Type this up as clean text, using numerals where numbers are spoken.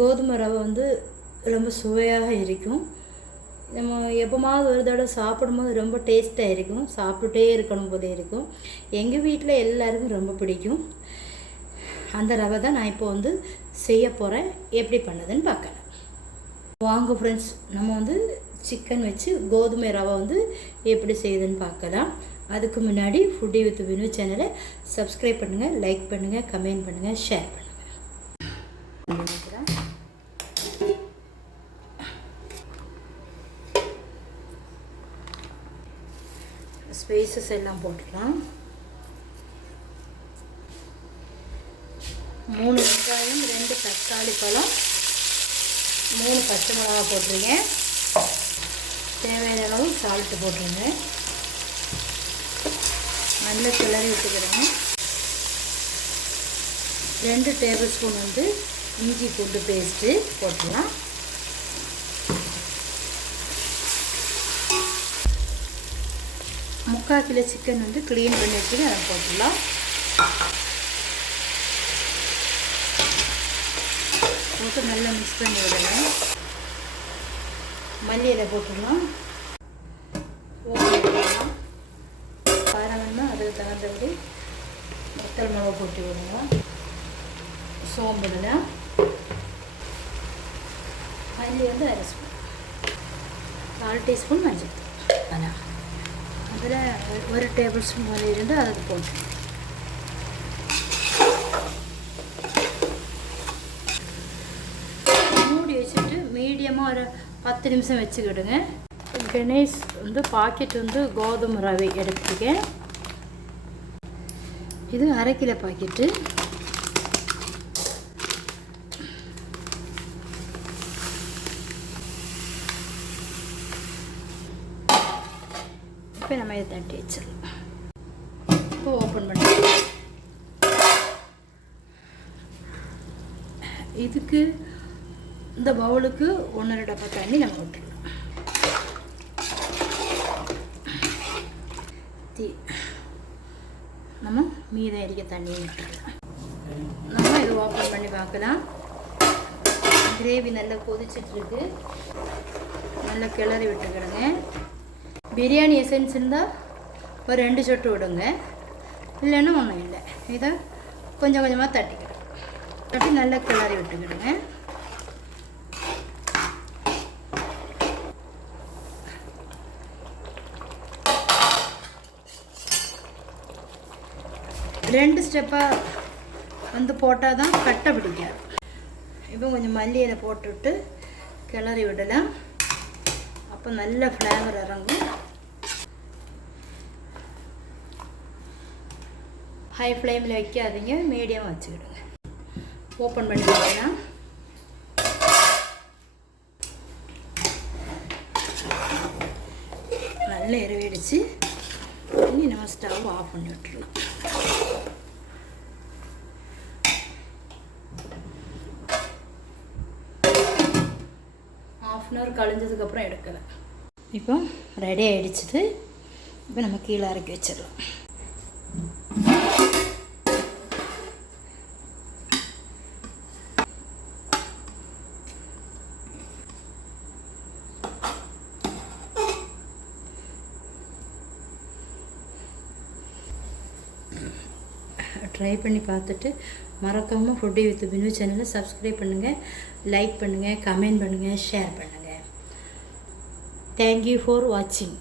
கோதுமை ரவை வந்து ரொம்ப சுவையாக இருக்கும். நம்ம எப்போமாவது ஒரு தடவை சாப்பிடும்போது ரொம்ப டேஸ்ட்டாக இருக்கும், சாப்பிட்டுட்டே இருக்கணும் போல இருக்கும். எங்கள் வீட்டில் எல்லாருக்கும் ரொம்ப பிடிக்கும். அந்த ரவை தான் நான் இப்போ வந்து செய்ய போகிறேன். எப்படி பண்ணதுன்னு பார்க்கலாம் வாங்க ஃப்ரெண்ட்ஸ். நம்ம வந்து சிக்கன் வச்சு கோதுமை ரவை வந்து எப்படி செய்யுதுன்னு பார்க்கலாம். அதுக்கு முன்னாடி ஃபுட்டி வித் வினு சேனலை சப்ஸ்கிரைப் பண்ணுங்கள், லைக் பண்ணுங்கள், கமெண்ட் பண்ணுங்கள், ஷேர் பண்ணுங்கள். ஸ்பைசஸ் எல்லாம் போட்டுக்கலாம். 3 வெங்காயம், 2 தக்காளி பழம், 3 பச்சை மிளகா போட்டுருங்க. தேவையான அளவு சால்ட்டு போட்டுருங்க. நல்லா கிளறி விட்டுக்கிறேங்க. 2 டேபிள் ஸ்பூன் வந்து இஞ்சி பூண்டு பேஸ்ட்டு போட்டுடலாம். முக்கால் கிலோ சிக்கன் வந்து க்ளீன் பண்ணி வச்சுட்டு அதை போட்டுடலாம். போட்டு நல்லா மிக்ஸ் பண்ணி விடலாம். மல்லி இலை போட்டுடலாம். போட்டுடலாம். காரம் வேணும்னா அதுக்கு தகுந்தபடி வத்தல் மிளகா போட்டு விடலாம். சோம்புடலாம். மல்லி வந்து 1/2 ஸ்பூன், 4 டீஸ்பூன் மஞ்சள் தூள். அதில் 1 டேபிள் ஸ்பூன் மல்லி இருந்து அதுக்கு போட்டு மூடி வச்சுட்டு மீடியமாக ஒரு 10 நிமிஷம் வச்சுக்கிடுங்க. கணேஷ் வந்து பாக்கெட் வந்து கோதுமை ரவை எடுத்துக்கேன். இது 1/2 கிலோ பாக்கெட்டு. இப்போ நம்ம இதை தட்டி வச்சிடலாம். இப்போ ஓப்பன் பண்ணிடலாம். இதுக்கு இந்த பவுலுக்கு 1.5 டப்பா தண்ணி நம்ம விட்டுடலாம். நம்ம மீதம் இருக்க தண்ணியை விட்டுடலாம். நம்ம இதை ஓப்பன் பண்ணி பார்க்கலாம். கிரேவி நல்லா கொதிச்சிட்ருக்கு. நல்லா கிளறி விட்டுக்கிடுங்க. பிரியாணி எசன்ஸ் இருந்தால் ஒரு 2 சொட்டு விடுங்க, இல்லைன்னா ஒன்றும் இல்லை. இதை கொஞ்சம் கொஞ்சமாக தட்டிக்கிடும். தட்டி நல்லா கிளறி விட்டுக்கிடுங்க. ரெண்டு ஸ்டெப்பாக வந்து போட்டால் தான் கட்டை பிடிக்காது. இப்போ கொஞ்சம் மல்லி இலை போட்டுவிட்டு கிளறி விடலாம். அப்போ நல்ல ஃப்ளேவர் இறங்கும். ஹை ஃப்ளேமில் வைக்காதீங்க, மீடியமாக வச்சுக்கிடுங்க. ஓப்பன் பண்ணி வைக்கலாம். நல்லா எரிவிடுச்சு. இனி நம்ம ஸ்டவ் ஆஃப் பண்ணி விட்டுடலாம். ½ கழிஞ்சதுக்கப்புறம் எடுக்கலாம். இப்போ ரெடி ஆகிடுச்சிது. இப்போ நம்ம கீழே இறக்கி வச்சிடலாம். ட்ரை பண்ணி பார்த்துட்டு மறக்காமல் ஃபுட்டி வித் வினு சேனலை சப்ஸ்கிரைப் பண்ணுங்கள், லைக் பண்ணுங்கள், கமெண்ட் பண்ணுங்கள், ஷேர் பண்ணுங்கள். தேங்க்யூ ஃபார் வாட்சிங்.